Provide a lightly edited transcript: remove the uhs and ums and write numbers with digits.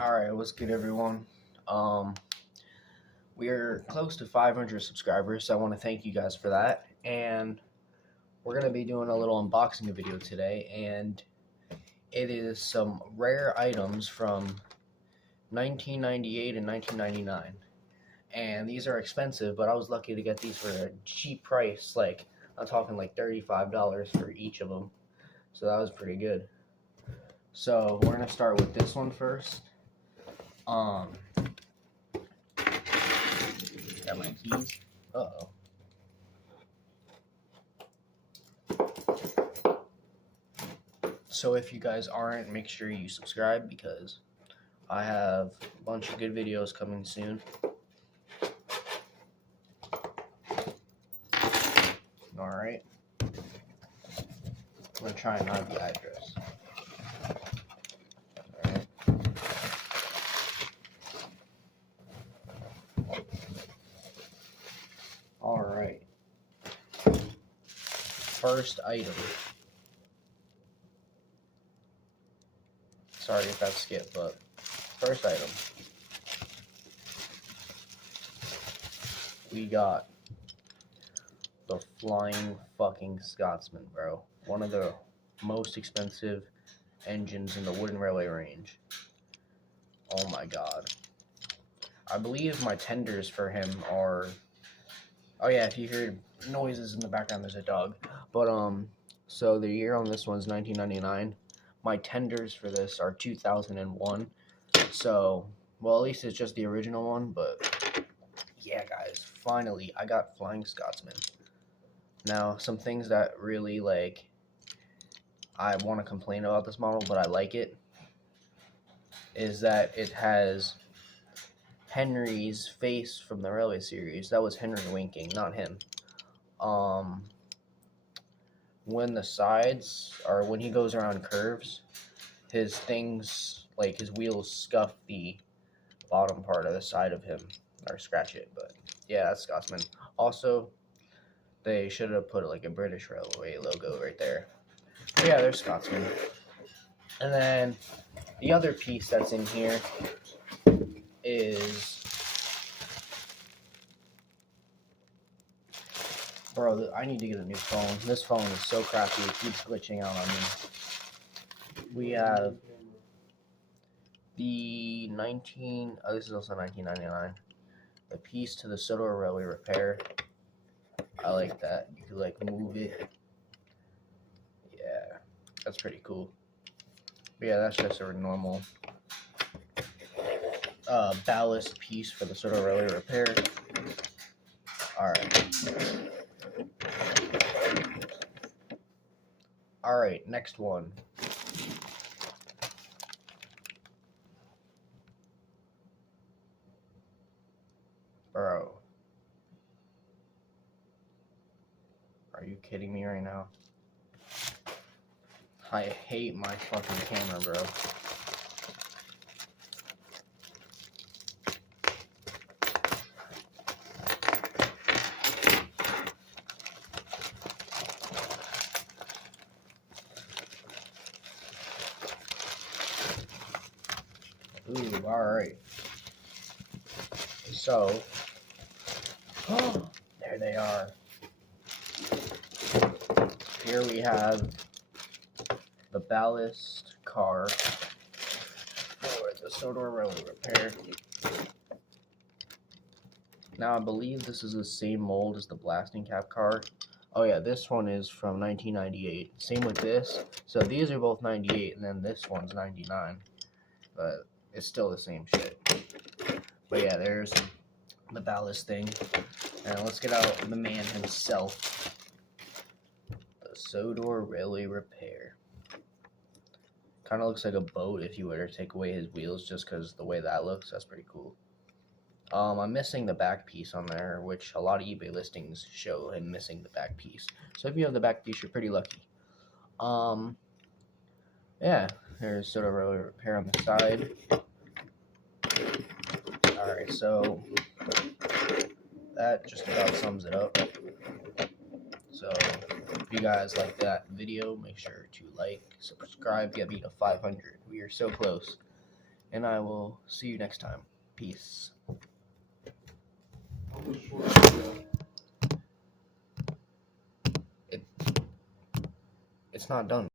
Alright, what's good everyone? We're close to 500 subscribers, so I want to thank you guys for that. And we're going to be doing a little unboxing video today, and it is some rare items from 1998 and 1999. And these are expensive, but I was lucky to get these for a cheap price. Like, I'm talking like $35 for each of them. So that was pretty good. So we're going to start with this one first. Got my keys. Uh-oh. So if you guys aren't, make sure you subscribe because I have a bunch of good videos coming soon. Alright. I'm going to try and hide the address. Alright. First item. Sorry if that skipped, but first item. We got the flying fucking Scotsman, bro. One of the most expensive engines in the wooden railway range. Oh my god. I believe my tenders for him are... Oh yeah, if you hear noises in the background, there's a dog. But, so the year on this one's 1999. My tenders for this are 2001. So, well, at least it's just the original one, but yeah, guys, finally, I got Flying Scotsman. Now, some things that really, like, I want to complain about this model, but I like it, is that it has Henry's face from the Railway series. That was Henry winking, not him. When the sides, or when he goes around curves, his things, like his wheels scuff the bottom part of the side of him, or scratch it, but yeah, that's Scotsman. Also, they should have put like a British Railway logo right there. But yeah, there's Scotsman. And then the other piece that's in here is... Bro, I need to get a new phone. This phone is so crappy, it keeps glitching out on me. We have the this is also 1999. The piece to the Sodor railway repair. I like that. You can like move it. Yeah, that's pretty cool. But yeah, that's just a normal ballast piece for the Sodor railway repair. Alright, next one. Bro. Are you kidding me right now? I hate my fucking camera, bro. Ooh, alright. So, there they are. Here we have the ballast car for the Sodor railway repair. Now, I believe this is the same mold as the blasting cap car. Oh yeah, this one is from 1998. Same with this. So these are both 98, and then this one's 99. But it's still the same shit. But yeah, there's the ballast thing. And let's get out the man himself. The Sodor railway repair. Kind of looks like a boat if you were to take away his wheels, just because the way that looks. That's pretty cool. I'm missing the back piece on there, which a lot of eBay listings show him missing the back piece. So if you have the back piece, you're pretty lucky. Yeah, there's sort of a repair on the side. Alright, so that just about sums it up. So if you guys like that video, make sure to like, subscribe, get me to 500. We are so close. and I will see you next time. Peace. It's not done.